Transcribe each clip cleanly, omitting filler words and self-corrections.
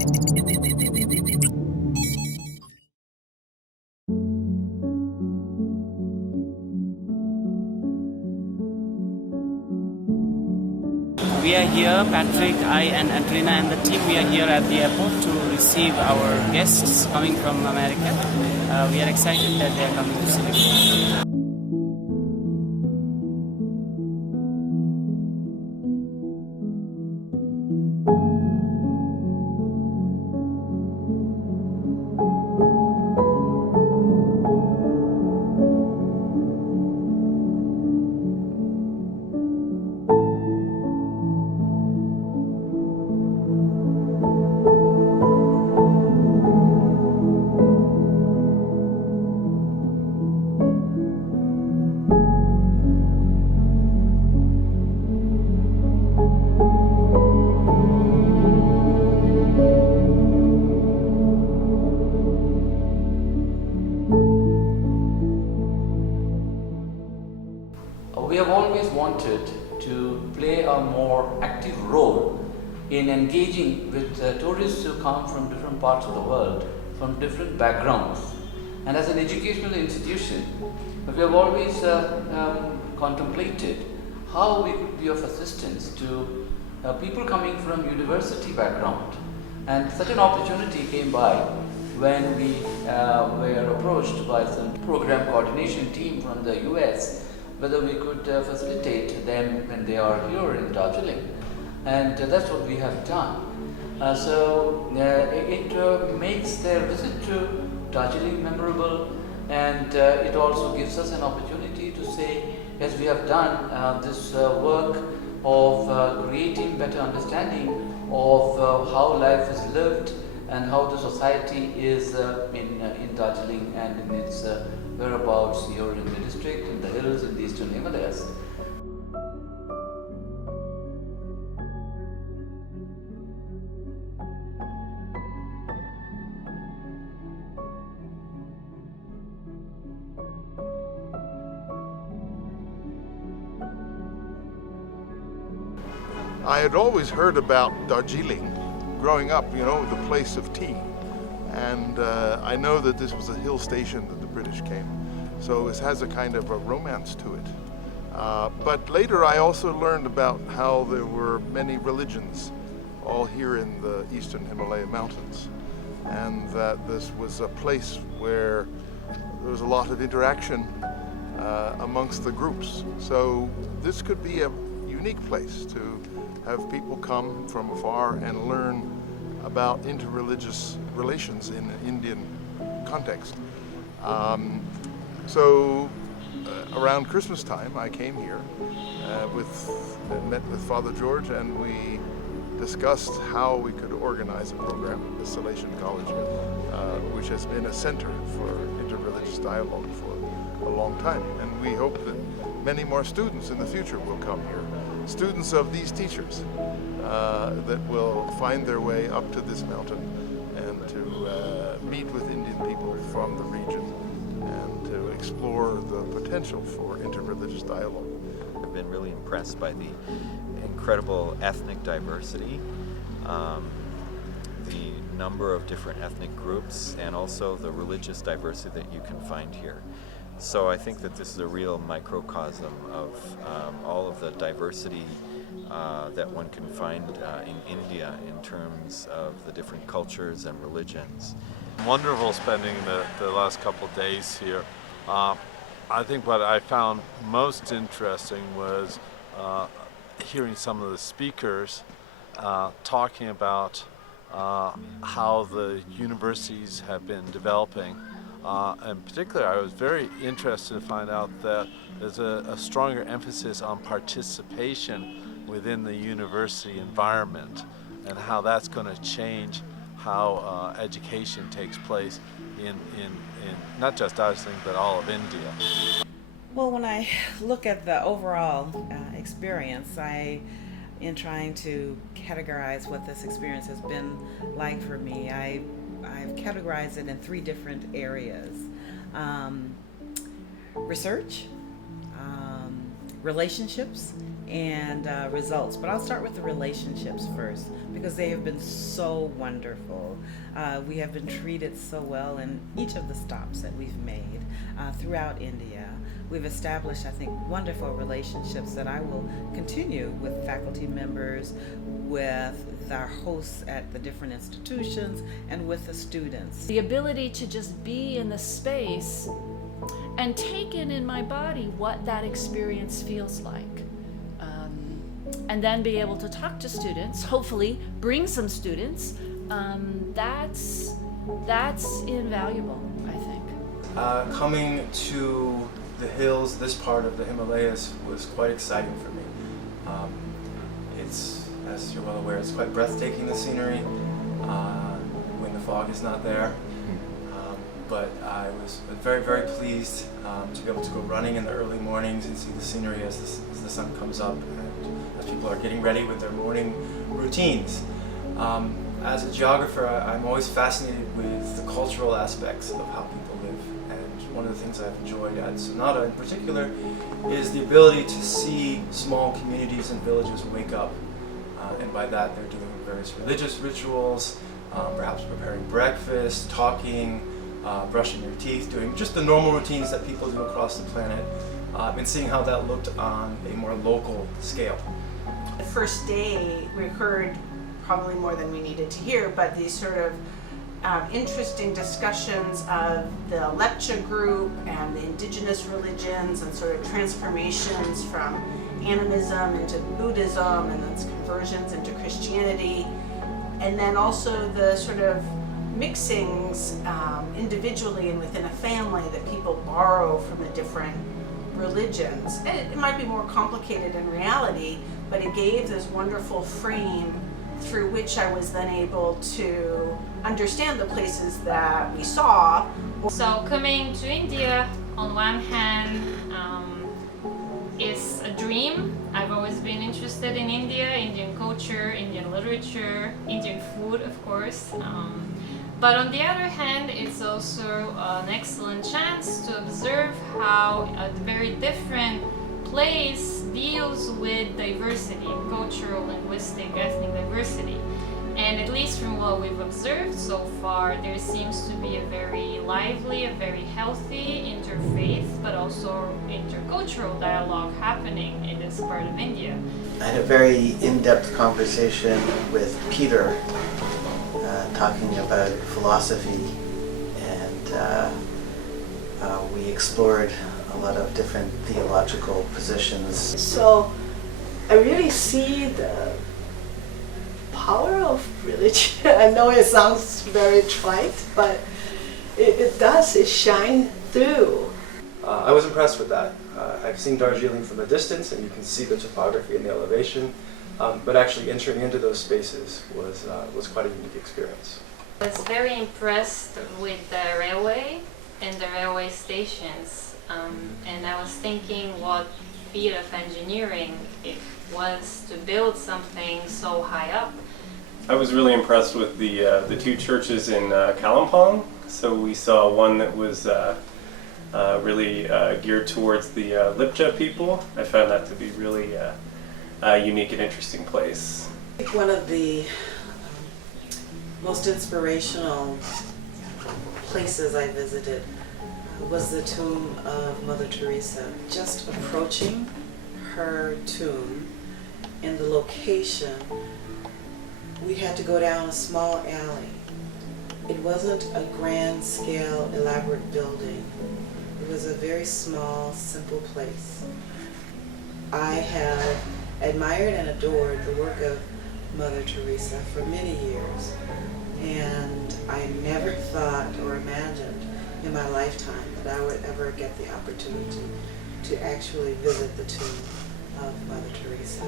We are here, Patrick, I and Adrina and the team, we are here at the airport to receive our guests coming from America. We are excited that they are coming to Singapore. We have always wanted to play a more active role in engaging with tourists who come from different parts of the world, from different backgrounds. And as an educational institution, we have always contemplated how we could be of assistance to people coming from university background. And such an opportunity came by when we were approached by some program coordination team from the US whether we could facilitate them when they are here in Darjeeling. And that's what we have done. It makes their visit to Darjeeling memorable, and it also gives us an opportunity to say, yes, we have done this work of creating better understanding of how life is lived and how the society is in Darjeeling and in its whereabouts here in the district, in the hills, in the eastern Himalayas. I had always heard about Darjeeling growing up, you know, the place of tea. And I know that this was a hill station that the British came. So it has a kind of a romance to it. But later I also learned about how there were many religions all here in the eastern Himalaya mountains. And that this was a place where there was a lot of interaction amongst the groups. So this could be a unique place to have people come from afar and learn about interreligious relations in an Indian context. Around Christmas time, I came here met with Father George, and we discussed how we could organize a program at the Salesian College, which has been a center for interreligious dialogue for a long time. And we hope that many more students in the future will come here. Students of these teachers that will find their way up to this mountain and to meet with Indian people from the region and to explore the potential for interreligious dialogue. I've been really impressed by the incredible ethnic diversity, the number of different ethnic groups, and also the religious diversity that you can find here. So I think that this is a real microcosm of all of the diversity that one can find in India in terms of the different cultures and religions. Wonderful spending the last couple of days here. I think what I found most interesting was hearing some of the speakers talking about how the universities have been developing. In particular, I was very interested to find out that there's a stronger emphasis on participation within the university environment and how that's going to change how education takes place in not just Darjeeling but all of India. Well, when I look at the overall experience, in trying to categorize what this experience has been like for me, I've categorized it in three different areas. Research, relationships and results. But I'll start with the relationships first because they have been so wonderful. We have been treated so well in each of the stops that we've made throughout India. We've established, I think, wonderful relationships that I will continue with faculty members, with our hosts at the different institutions, and with the students. The ability to just be in the space and take in my body what that experience feels like. And then be able to talk to students, hopefully bring some students, that's invaluable, I think. Coming to the hills, this part of the Himalayas, was quite exciting for me. It's, as you're well aware, it's quite breathtaking, the scenery, when the fog is not there. But I was very, very pleased to be able to go running in the early mornings and see the scenery as the sun comes up and as people are getting ready with their morning routines. As a geographer, I'm always fascinated with the cultural aspects of how people live, and one of the things I've enjoyed at Sonata in particular is the ability to see small communities and villages wake up, and by that they're doing various religious rituals, perhaps preparing breakfast, talking, brushing your teeth, doing just the normal routines that people do across the planet, and seeing how that looked on a more local scale. The first day we heard probably more than we needed to hear, but these sort of interesting discussions of the Lepcha group and the indigenous religions and sort of transformations from animism into Buddhism and then conversions into Christianity, and then also the sort of mixings individually and within a family that people borrow from the different religions. And it might be more complicated in reality, but it gave this wonderful frame through which I was then able to understand the places that we saw. So coming to India, on one hand, is a dream. I've always been interested in India, Indian culture, Indian literature, Indian food, of course. But on the other hand, it's also an excellent chance to observe how a very different place deals with diversity, cultural, linguistic, ethnic diversity. And at least from what we've observed so far, there seems to be a very lively, a very healthy interfaith, but also intercultural dialogue happening in this part of India. I had a very in-depth conversation with Peter, talking about philosophy, and we explored a lot of different theological positions. So I really see the power of religion. I know it sounds very trite, but it does, it shines through. I was impressed with that. I've seen Darjeeling from a distance, and you can see the topography and the elevation, but actually entering into those spaces was quite a unique experience. I was very impressed with the railway and the railway stations, and I was thinking what feat of engineering it was to build something so high up. I was really impressed with the two churches in Kalimpong. So we saw one that was really geared towards the Lepcha people. I found that to be really a unique and interesting place. I think one of the most inspirational places I visited was the tomb of Mother Teresa. Just approaching her tomb and the location, we had to go down a small alley. It wasn't a grand scale, elaborate building. It was a very small, simple place. I have admired and adored the work of Mother Teresa for many years, and I never thought or imagined in my lifetime that I would ever get the opportunity to actually visit the tomb of Mother Teresa.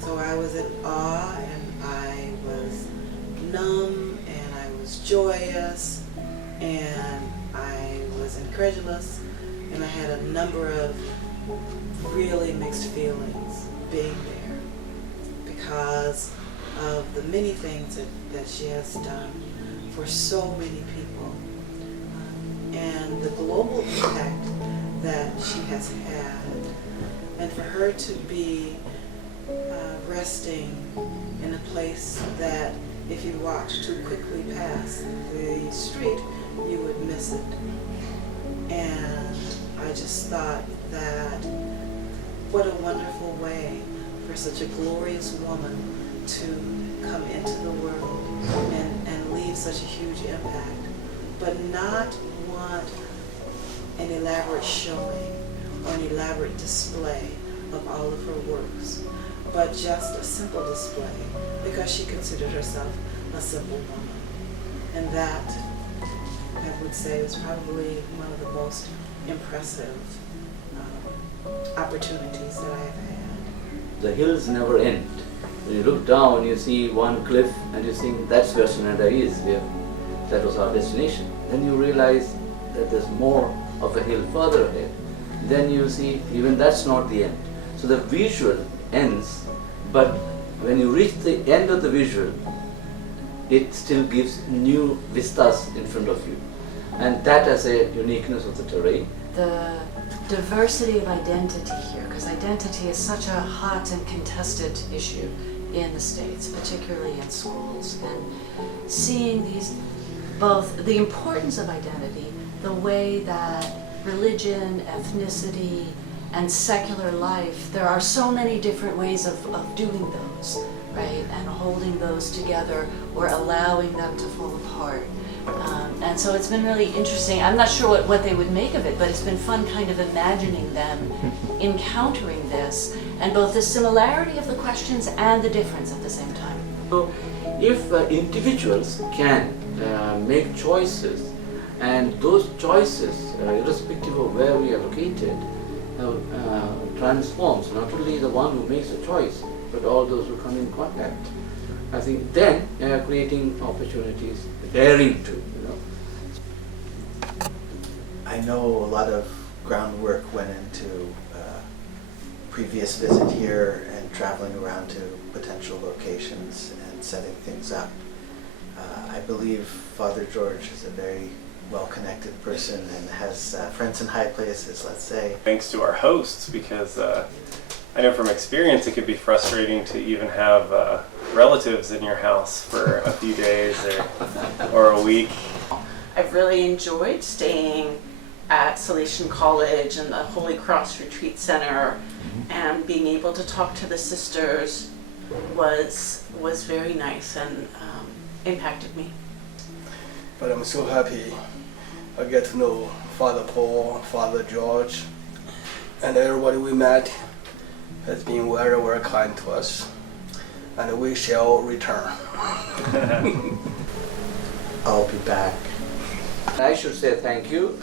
So I was in awe, and I was numb, and I was joyous, and I was incredulous, and I had a number of really mixed feelings being there because of the many things that she has done for so many people, and the global impact that she has had and for her to be resting in a place that if you walked too quickly past the street, you would miss it. And I just thought that what a wonderful way for such a glorious woman to come into the world and leave such a huge impact, but not want an elaborate showing or an elaborate display of all of her works, but just a simple display because she considered herself a simple woman. And that, I would say, was probably one of the most impressive opportunities that I have had. The hills never end. When you look down, you see one cliff and you think that's where Sonada is, that was our destination. Then you realize that there's more of a hill further ahead. Then you see even that's not the end. So the visual ends, but when you reach the end of the visual, it still gives new vistas in front of you. And that is a uniqueness of the terrain. The diversity of identity here, because identity is such a hot and contested issue in the States, particularly in schools, and seeing these, both the importance of identity, the way that religion, ethnicity, and secular life, there are so many different ways of doing those, right? And holding those together or allowing them to fall apart. And so it's been really interesting. I'm not sure what they would make of it, but it's been fun kind of imagining them encountering this, and both the similarity of the questions and the difference at the same time. So if individuals can make choices, and those choices, irrespective of where we are located, transforms not only the one who makes a choice, but all those who come in contact. I think then creating opportunities, daring to, I know a lot of groundwork went into previous visit here and traveling around to potential locations and setting things up. I believe Father George is a very well-connected person and has friends in high places, let's say. Thanks to our hosts, because I know from experience it could be frustrating to even have relatives in your house for a few days or a week. I've really enjoyed staying at Salesian College and the Holy Cross Retreat Center, and being able to talk to the sisters was very nice and impacted me. But I'm so happy I get to know Father Paul, Father George, and everybody we met has been very, very kind to us, and we shall return. I'll be back. I should say thank you.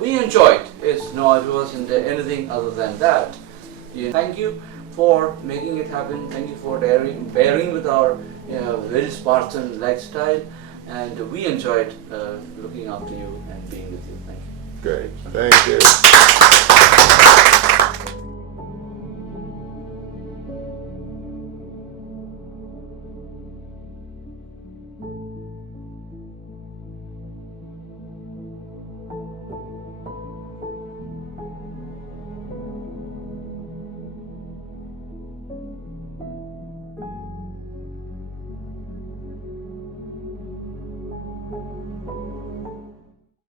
We enjoyed it. It wasn't anything other than that. Thank you for making it happen. Thank you for bearing with our very Spartan lifestyle, and we enjoyed looking after you and being with you. Thank you. Great. Thank you.